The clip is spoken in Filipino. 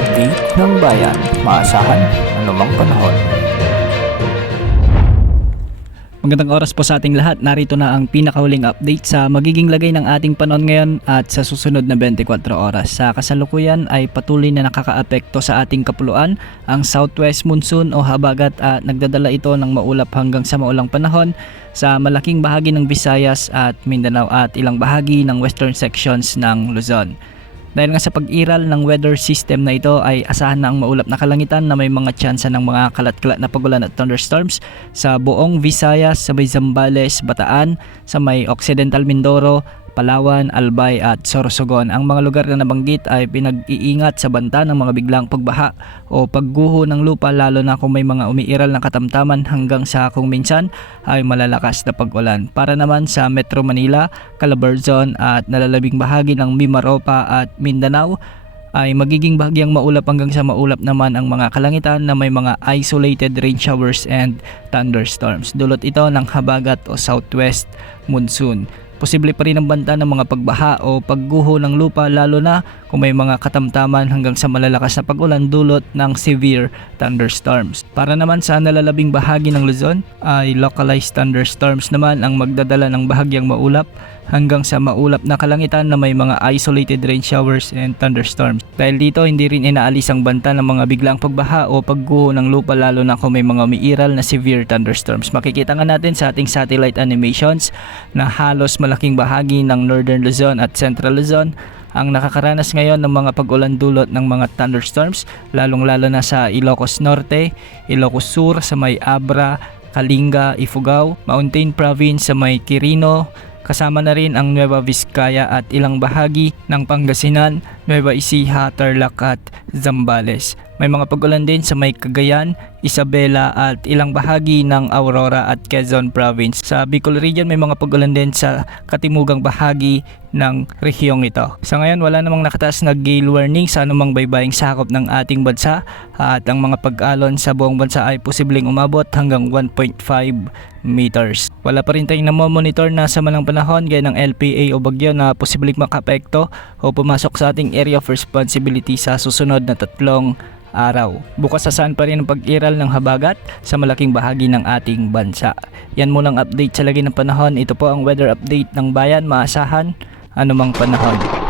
update ng bayan. Maasahan anumang panahon. Magandang oras po sa ating lahat. Narito na ang pinakahuling update sa magiging lagay ng ating panahon ngayon at sa susunod na 24 oras. Sa kasalukuyan ay patuloy na nakakaapekto sa ating kapuluan ang southwest monsoon o habagat at nagdadala ito ng maulap hanggang sa maulang panahon sa malaking bahagi ng Visayas at Mindanao at ilang bahagi ng western sections ng Luzon. Dahil nga sa pag-iral ng weather system na ito ay asahan na ang maulap na kalangitan na may mga tsansa ng mga kalat-kalat na pagulan at thunderstorms sa buong Visayas, sa may Zambales, Bataan, sa may Occidental Mindoro, Palawan, Albay at Sorsogon. Ang mga lugar na nabanggit ay pinag-iingat sa banta ng mga biglang pagbaha o pagguho ng lupa lalo na kung may mga umiiral na katamtaman hanggang sa kung minsan ay malalakas na pag-ulan. Para naman sa Metro Manila, Calabarzon at nalalabing bahagi ng Mimaropa at Mindanao ay magiging bahagyang maulap hanggang sa maulap naman ang mga kalangitan na may mga isolated rain showers and thunderstorms. Dulot ito ng habagat o southwest monsoon. Posible pa rin ang banta ng mga pagbaha o pagguho ng lupa lalo na kung may mga katamtaman hanggang sa malalakas na pag-ulan dulot ng severe thunderstorms. Para naman sa nalalabing bahagi ng Luzon ay localized thunderstorms naman ang magdadala ng bahagyang maulap hanggang sa maulap na kalangitan na may mga isolated rain showers and thunderstorms. Dahil dito hindi rin inaalis ang banta ng mga biglang pagbaha o pagguho ng lupa lalo na kung may mga umiiral na severe thunderstorms. Makikita nga natin sa ating satellite animations na halos malaking bahagi ng Northern Luzon at Central Luzon ang nakakaranas ngayon ng mga pag-ulan dulot ng mga thunderstorms, lalong-lalo na sa Ilocos Norte, Ilocos Sur sa may Abra, Kalinga, Ifugao, Mountain Province sa may Quirino, kasama na rin ang Nueva Vizcaya at ilang bahagi ng Pangasinan, Nueva Ecija, Tarlac at Zambales. May mga pag-ulan din sa may Cagayan, Isabela at ilang bahagi ng Aurora at Quezon Province. Sa Bicol Region may mga pag-ulan din sa katimugang bahagi ng rehiyong ito. Sa ngayon wala namang nakataas na gale warning sa anumang baybaying sakop ng ating bansa at ang mga pag-alon sa buong bansa ay posibleng umabot hanggang 1.5 meters. Wala pa rin tayong namomonitor na sa malang panahon gaya ng LPA o bagyo na posibleng makapekto o pumasok sa ating area of responsibility sa susunod na 3 araw. Bukas saan pa rin ang pag-iral ng habagat sa malaking bahagi ng ating bansa. Yan munang update sa lagay ng panahon. Ito po ang weather update ng bayan. Maasahan anumang panahon.